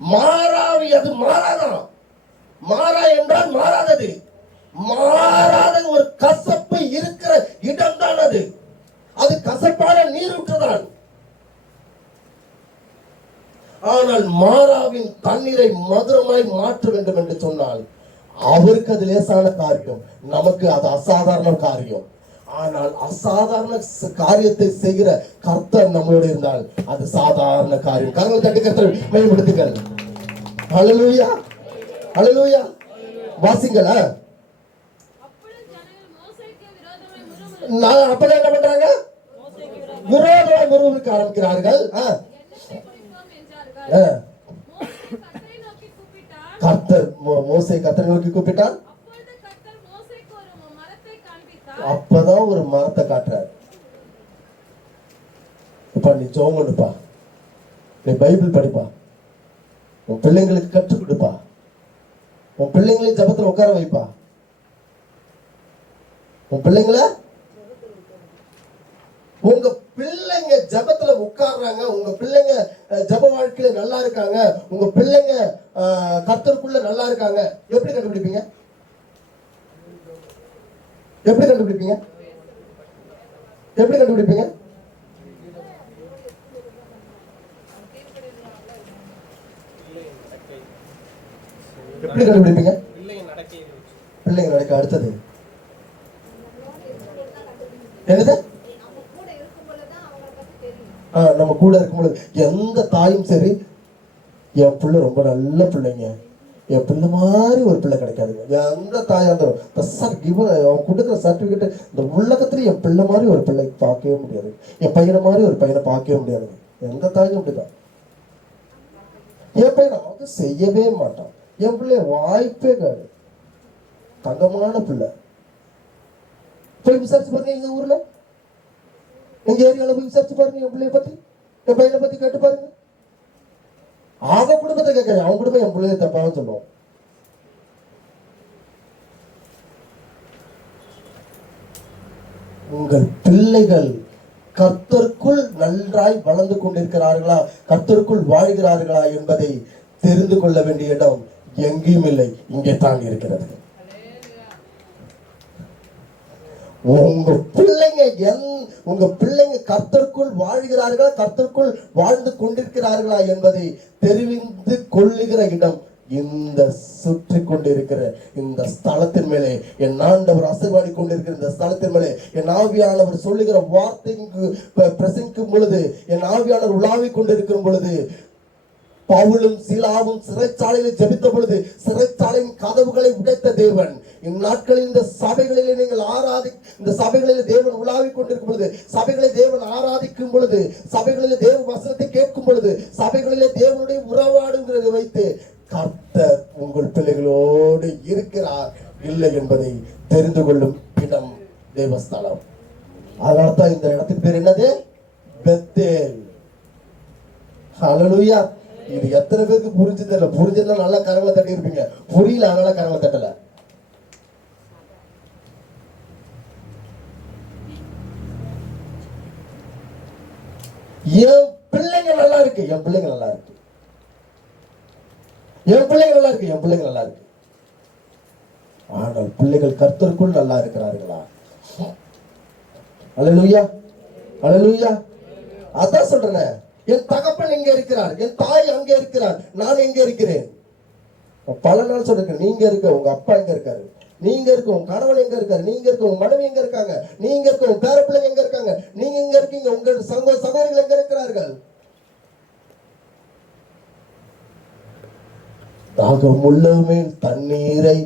மாறாவி, அது மாறாதான். மாறா என்றால் மாறாதது. மாறாத ஒரு கசப்பு இருக்கிற இடம் தான் அது. அது கசப்பான நீரூற்றுதான். ஆனால் மாறாவின் தண்ணீரை மதுரமாய் மாற்ற வேண்டும் என்று சொன்னால், அவருக்கு அது லேசான காரியம், நமக்கு அது அசாதாரண காரியம். ஆனால் அசாதாரண காரியத்தை செய்கிற கர்த்தர் நம்மோடு இருந்தால் அது சாதாரண காரியம். கரங்களை தட்டி கர்த்தரை மேம்படுத்துங்கள். ஹல்லேலூயா, ஹல்லேலூயா. வாசிங்களா. அப்பதான் என்ன பண்றாங்க? விரோதமாய் முறுமுறுக்க ஆரம்பிக்கிறார்கள். கர்த்தர் கர்த்தரை நோக்கி கூப்பிட்டார். அப்பதான் ஒரு மரத்தை காட்டுறாரு. இப்ப நீ ஜெபம் பண்ணுப்பா, நீ பைபிள் படிப்பா, உன் பிள்ளைங்களுக்கு கற்றுக் கொடுப்பா, உன் பிள்ளைங்களை ஜெபத்துல உட்கார வைப்பா, உன் பிள்ளைங்களை உங்க பிள்ளைங்க ஜெபத்துல உட்கார்றாங்க, உங்க பிள்ளைங்க ஜெப வாழ்க்கையில நல்லா இருக்காங்க, உங்க பிள்ளைங்க கர்த்தருக்குள்ள நல்லா இருக்காங்க, எப்படி கண்டுபிடிப்பீங்க? எப்படி கண்டுபிடிப்பீங்க? எப்படி கண்டுபிடிப்பீங்க? எப்படி கண்டுபிடிப்பீங்க? பிள்ளைங்க நடக்க அடுத்தது என்னது? நம்ம கூட இருக்கும்போது எந்த தாயும் சரி, என் பிள்ளை ரொம்ப நல்ல பிள்ளைங்க, என் பிள்ளை மாதிரி ஒரு பிள்ளை கிடைக்காதுங்க. எந்த தாயா இருந்தாலும் அவன் கொடுக்குற சர்டிபிகேட் இந்த உலகத்துல என் பிள்ளை மாதிரி ஒரு பிள்ளை பார்க்கவே முடியாது, என் பையனை மாதிரி ஒரு பையனை பார்க்கவே முடியாதுங்க. எந்த தாயும் அப்படிதான். என் பையனை வந்து செய்யவே மாட்டான், என் பிள்ளைய வாய்ப்பே கிடையாது, தங்கமான பிள்ளை. போய் விசாரிச்சு பாருங்க, எங்க ஊர்ல எங்க ஏரியால போய் விசாரிச்சு பாருங்க, என் பிள்ளைய பத்தி என் பையனை பத்தி கேட்டு பாருங்க. அவன் குடும்பத்தை கேட்க, அவன் குடும்பம் என் பிள்ளைய தப்பாக சொல்லுவோம். உங்கள் பிள்ளைகள் கர்த்தருக்குள் நன்றாய் வளர்ந்து கொண்டிருக்கிறார்களா, கர்த்தருக்குள் வாழ்கிறார்களா என்பதை தெரிந்து கொள்ள வேண்டிய இடம் எங்கேயும் இல்லை, இங்கே தான் இருக்கிறது. உங்க பிள்ளைங்க கர்த்தருக்குள் வாழ்கிறார்களா, கர்த்தருக்குள் வாழ்ந்து கொண்டிருக்கிறார்களா என்பதை தெரிந்து கொள்ளுகிற இடம் இந்த சுற்றி கொண்டிருக்கிற இந்த ஸ்தலத்தின் மேலே, என் ஆண்டவர் அசைவாடி கொண்டிருக்கிற இந்த ஸ்தலத்தின் மேலே என் ஆவியானவர் சொல்லுகிற வார்த்தைக்கு பிரசங்கிக்கும் பொழுது, என் ஆவியானவர் உலாவிக் கொண்டிருக்கிற பொழுது, பவுலும் சீலாவும் சிறைச்சாலையில் ஜெபித்த பொழுது சிறைச்சாலையின் கதவுகளை உடைத்த தேவன் இந்நாட்களில் இந்த சபைகளிலே நீங்கள் இந்த சபைகளிலே தேவன் உலாவிக் கொண்டிருக்கும் பொழுது, சபைகளை தேவன் ஆராதிக்கும் பொழுது, சபைகளிலே தேவ வசனத்தை கேட்கும் பொழுது, சபைகளிலே தேவனுடைய உறவாடுங்கிறதை வைத்து கர்த்தர் உங்கள் பிள்ளைகளோடு இருக்கிறார் இல்லை என்பதை தெரிந்து கொள்ளும் இடம் தேவஸ்தலம். அதனால்தான் இந்த இடத்துக்கு பேர் என்னது? பெத்தேல். ஹல்லேலூயா. இது எத்தனை பேருக்கு புரிஞ்சது இல்ல? புரிஞ்சதுல நல்லா கரங்களை தட்டி இருப்பீங்க, புரியல அதனால கரங்களை தட்டல. என் பிள்ளைங்க நல்லா இருக்கு, என் பிள்ளைங்க நல்லா இருக்கு, என் பிள்ளைங்க நல்லா இருக்கு, என் பிள்ளைங்க நல்லா இருக்கு. ஆனால் பிள்ளைகள் கர்த்தருக்குள் நல்லா இருக்கிறார்களா? அல்லேலூயா, அல்லேலூயா. அதான் சொல்றேன், என் தகப்பன் எங்க இருக்கிறார், என் தாய் அங்கே இருக்கிறார், நான் எங்க இருக்கிறேன். பல நாள் சொல்றேன், நீங்க இருக்க உங்க அப்பா எங்க இருக்காரு, நீங்க இருக்க உங்க கணவன் எங்க இருக்காரு, நீங்க இருக்க உங்க மனைவி எங்க இருக்காங்க, நீங்க இருக்க உங்க பேர பிள்ளைங்க எங்க இருக்காங்க, நீங்க எங்க இருக்கீங்க, உங்க சகோதரிகள் எங்க இருக்கிறார்கள். தாகம் உள்ளவன் தண்ணீரை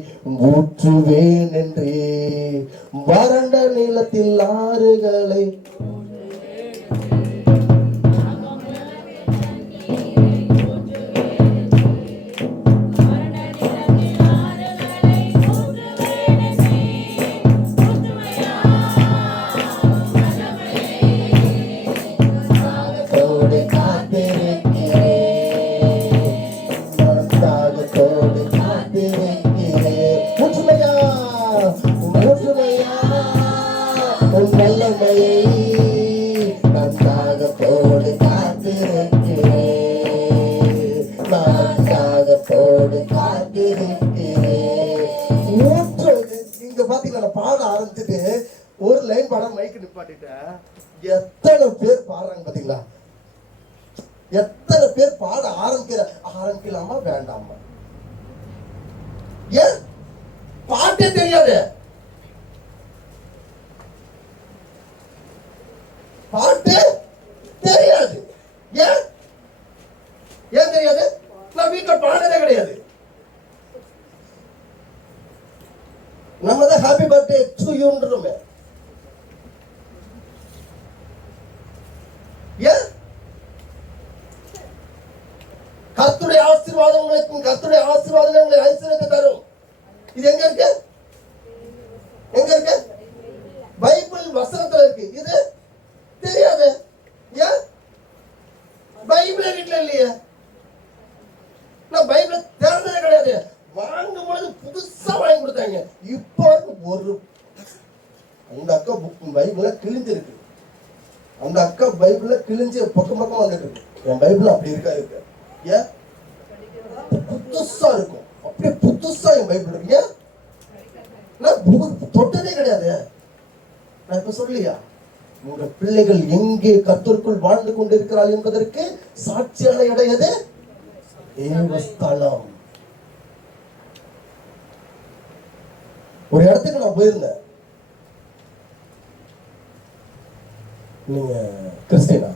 ஊற்றுவேன் என்றே, வறண்ட நிலத்தில் ஆறுகளை பாட ஆரம்பிச்சுட்டு ஒரு லைன் பாடம் மைக்கு நிப்பாட்டிட்ட எத்தனை பேர் பாடுறாங்க பாத்தீங்களா? எத்தனை பேர் பாட ஆரம்பிக்கலாமா வேண்டாமா? ஏன் பாட்டே தெரியாது, பாட்டு தெரியாது. ஏன் ஏன் தெரியாது? நான் வீட்டுல பாடவே கிடையாது. நம்ம தான் ஹாப்பி பர்த்டே டு யூன்றோமே. ஏன்? கர்த்தருடைய ஆசீர்வாதம் உங்களை ஐஸ்வர்யத்தை தரும். இது எங்க இருக்கு? எங்க இருக்கு? பைபிள் வசனத்துல இருக்கு. இது தெரியாது. ஏன்? பைபிள் வீட்டுல இல்லையே. நான் பைபிள் திறந்ததே கிடையாது. வாங்கும் பொழுது புதுசா வாங்கி கொடுத்தாங்க. இப்போ ஒரு அந்த அக்கா புக் பைபிள கிழிஞ்சிருக்கு. அந்த அக்கா பைபிள்ல கிழிஞ்சு பக்கம் பக்கம் வந்துட்டு இருக்கு. என் பைபிள் அப்படி இருக்கு. ஏன் புதுசா இருக்கும், அப்படியே புதுசா என் பைபிள் இருக்கு. ஏன் நான் தொட்டதே கிடையாது. நான் இப்ப சொல்லியா, உங்க பிள்ளைகள் எங்கே கர்த்தருக்குள் வாழ்ந்து கொண்டிருக்கிறாள் என்பதற்கு சாட்சியான இடம் எது? தேவஸ்தலம். ஒரு இடத்துக்கு நான் போயிருந்தேன். நீங்க கிறிஸ்டினா?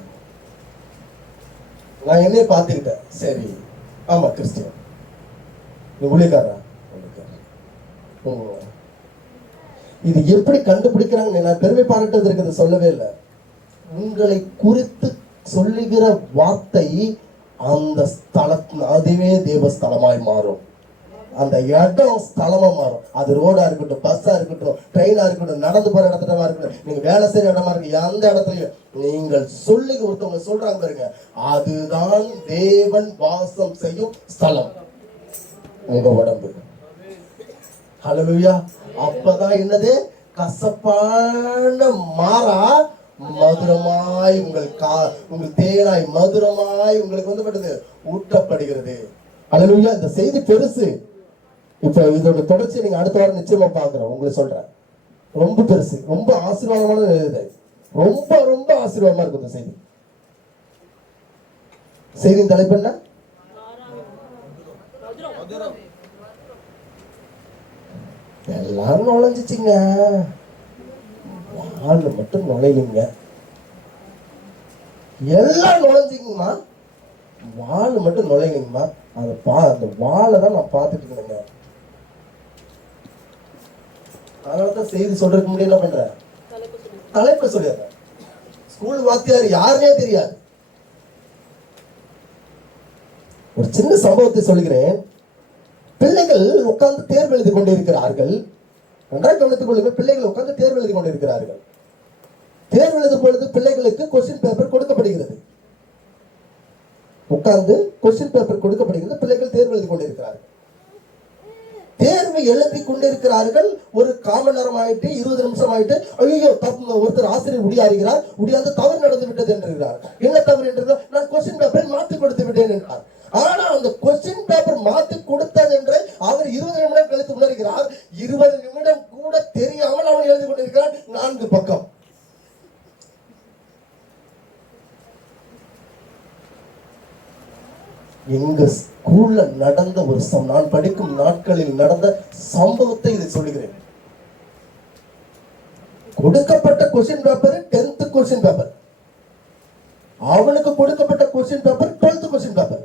நான் என்னைய பார்த்துக்கிட்டேன். சரி, ஆமா கிறிஸ்டியன். நீ ஊழியக்காரா? இது எப்படி கண்டுபிடிக்கிறாங்க? நான் பெருமை பாராட்டுறது இருக்கிறது சொல்லவே இல்லை. உங்களை குறித்து சொல்லுகிற வார்த்தை அந்த ஸ்தலத்தின் அதுவே தேவஸ்தலமாய் மாறும். அந்த இடம் ஸ்தலமா மாறும். அது ரோடா இருக்கட்டும், பஸ்ஸா இருக்கட்டும், ட்ரெயினா இருக்கட்டும், நடந்து போற இடத்துல இருக்கட்டும், நீங்க வேலை செய்யற இடமா இருக்கு, எந்த இடத்துலயும் நீங்கள் சொல்லி ஒருத்தவங்க சொல்றாங்க பாருங்க, அதுதான் தேவன் வாசம் செய்யும் ஸ்தலம் உங்க உடம்பு. ஹல்லேலூயா. அப்பதான் என்னது? கசப்பான மாறா மதுரமாய் உங்கள் தேனாய் மதுரமாய் உங்களுக்கு வந்து ஊட்டப்படுகிறது. ஹல்லேலூயா. இந்த செய்தி பெருசு. இப்ப இதோட தொடர்ச்சி நீங்க அடுத்த வாரம் நிச்சயமா பாக்குறோம். உங்களுக்கு சொல்றேன், ரொம்ப பெருசு, ரொம்ப ஆசீர்வாதமான இது. ரொம்ப ரொம்ப ஆசீர்வாதமா இருக்கும் இந்த செய்தி. செய்தியின் தலைப்பு என்ன? எல்லாரும் நுழைஞ்சிச்சிங்க, வாழ மட்டும் நுழையிங்க. எல்லாம் நுழைஞ்சிங்கம்மா, வாழ மட்டும் நுழையுங்கம்மா. அந்த வாழை தான் நான் பார்த்துட்டு இருக்கேங்க. அதனாலதான் செய்தி சொல்றதுக்கு முன்னாடி என்ன பண்றேன்? தலைப்பு சொல்லிடுறேன். ஸ்கூல் வாத்தியார் யாருன்னே தெரியாது. ஒரு சின்ன சம்பவத்தை சொல்கிறேன். பிள்ளைகள் உட்கார்ந்து தேர்வு எழுதி கொண்டிருக்கிறார்கள். நன்றாக கவனித்துக் கொள்ளுங்கள். பிள்ளைகள் உட்கார்ந்து தேர்வு எழுதி கொண்டிருக்கிறார்கள். தேர்வு எழுதும் பொழுது பிள்ளைகளுக்கு கொஸ்டின் பேப்பர் கொடுக்கப்படுகிறது. உட்கார்ந்து கொஸ்டின் பேப்பர் கொடுக்கப்படுகிறது. பிள்ளைகள் தேர்வு எழுதி கொண்டிருக்கிறார்கள். தேர்வு எழுதி கொண்டிருக்கிறார்கள். ஒரு காமன் நேரம் ஆயிட்டு, 20 நிமிஷம் ஆயிட்டு, ஐயோ ஒருத்தர் ஆசிரியர் உடையாறுகிறார், உடையாந்து தவறு நடந்து விட்டது என்றார். என்ன தவறு என்று? நான் கொஸ்டின் பேப்பரை மாற்றி கொடுத்து விட்டேன் என்றார். ஆனா அந்த கொஸ்டின் பேப்பர் மாற்றி கொடுத்தது என்று அவர் 20 நிமிடம் கழித்து உணர்கிறார். 20 நிமிடம் கூட தெரியாமல் அவன் எழுதி கொண்டிருக்கிறார் 4 பக்கம். எங்க ஸ்கூல்ல நடந்த ஒரு நான் படிக்கும் நாட்களில் நடந்த சம்பவத்தை இதை சொல்லுகிறேன். கொடுக்கப்பட்ட question paper 10th question paper, அவனுக்கு கொடுக்கப்பட்ட question paper 12th question paper.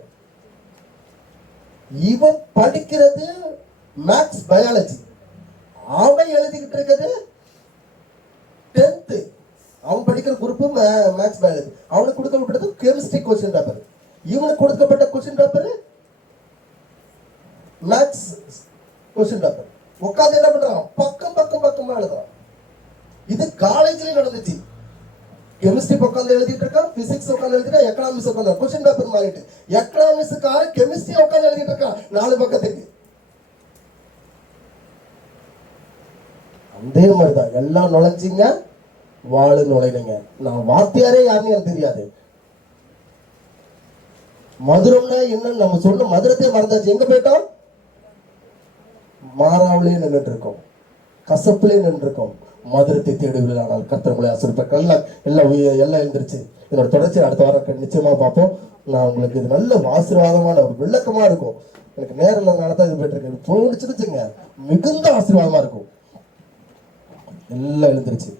இவன் படிக்கிறது மேக்ஸ் பயாலஜி, அவன் எழுதிக்கிட்டு இருக்கிறது 10th. அவன் படிக்கிற குரூப் மேக்ஸ் பயாலஜி. அவனுக்கு கொடுக்கப்பட்டது கெமிஸ்ட்ரி கொஸ்டின் பேப்பர். இவனுக்கு கொடுக்கப்பட்ட question paper maths question paper. உட்கார்ந்து என்ன பண்றான்? பக்கம் பக்கம் பக்கமா எழுதுறான். இது காலேஜ்லயும் நடந்துச்சு. கெமிஸ்ட்ரி உட்கார்ந்து எழுதிட்டு இருக்கான், பிசிக்ஸ் உட்கார்ந்து எழுதிட்டு, எக்கனாமிக்ஸ் உட்கார்ந்து. கொஸ்டின் பேப்பர் மாறிட்டு எக்கனாமிக்ஸ்கார கெமிஸ்ட்ரி உட்கார்ந்து எழுதிட்டு இருக்கான் 4 பக்கத்துக்கு. அதே மாதிரிதான் எல்லாம் நுழைஞ்சிங்க, வாழு நுழைங்க. நான் வாத்தியாரே யாருன்னு எனக்கு தெரியாது. மதுரம்னா என்ன? நம்ம சொன்ன மதுரத்தை மறந்தாச்சு. எங்க போயிட்டோம்? மாறாவிலே நின்றுட்டு இருக்கோம், கசப்பிலே நின்று இருக்கோம். மதுரத்தை தேடுவீர்கள், ஆனால் கர்த்தர் உங்களை ஆசீர்வதிப்பார். எல்லாம் எழுந்திருச்சு. இதோட தொடர்ச்சி அடுத்த வாரம் நிச்சயமா பார்ப்போம். நான் உங்களுக்கு இது நல்ல ஆசீர்வாதமான ஒரு விளக்கமா இருக்கும். எனக்கு நேரம் இல்லாதனால தான் இது போயிட்டு இருக்கு. போச்சுங்க, மிகுந்த ஆசீர்வாதமா இருக்கும். எல்லாம் எழுந்திருச்சு.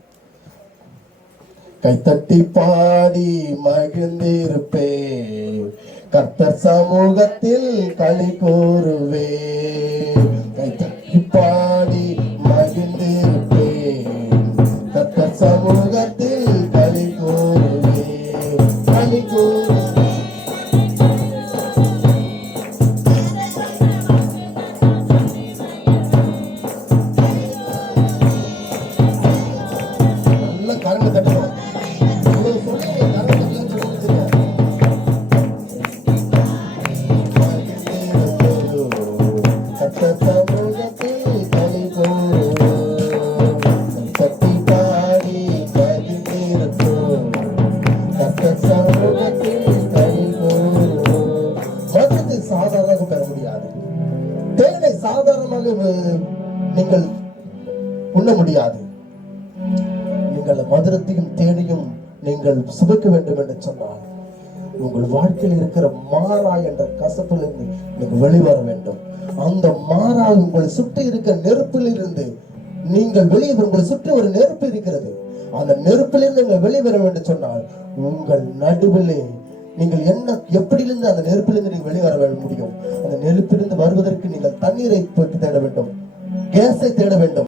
கைத்தட்டி பாடி மகிழ்ந்திருப்பே, கர்த்தர் சமூகத்தில் களி கூறுவே. கைத்தட்டி பாடி மகிழ்ந்திருப்பே, கர்த்தர் சமூகத்தில் களி கூறுவே, களி கூறுவே. நல்ல கரங்க தட்டுவோம். சமூகத்தில் களி கூறுவே, சக்தி பாடி சாதாரணமாக நீங்கள் உண்ண முடியாது. நீங்கள் மதுரத்தையும் தேடியும் நீங்கள் சுவைக்க வேண்டும் என்று சொன்னால் உங்கள் வாழ்க்கையில் இருக்கிற மாறா என்ற கசப்பிலிருந்து நீங்கள் வெளிவர வேண்டும். அந்த மாறா உங்களை சுற்றி இருக்கிற நெருப்பில் இருந்து நீங்கள் வெளியே உங்களை சுற்றி ஒரு நெருப்பு இருக்கிறது. அந்த நெருப்பிலிருந்து நீங்கள் வெளிவர வேண்டும் சொன்னால் உங்கள் நடுவிலே நீங்கள் என்ன எப்படியிலிருந்து அந்த நெருப்பிலிருந்து நீங்கள் வெளிவர முடியும்? அந்த நெருப்பிலிருந்து வருவதற்கு நீங்கள் தண்ணீரை போட்டு தேட வேண்டும், கேஸை தேட வேண்டும்.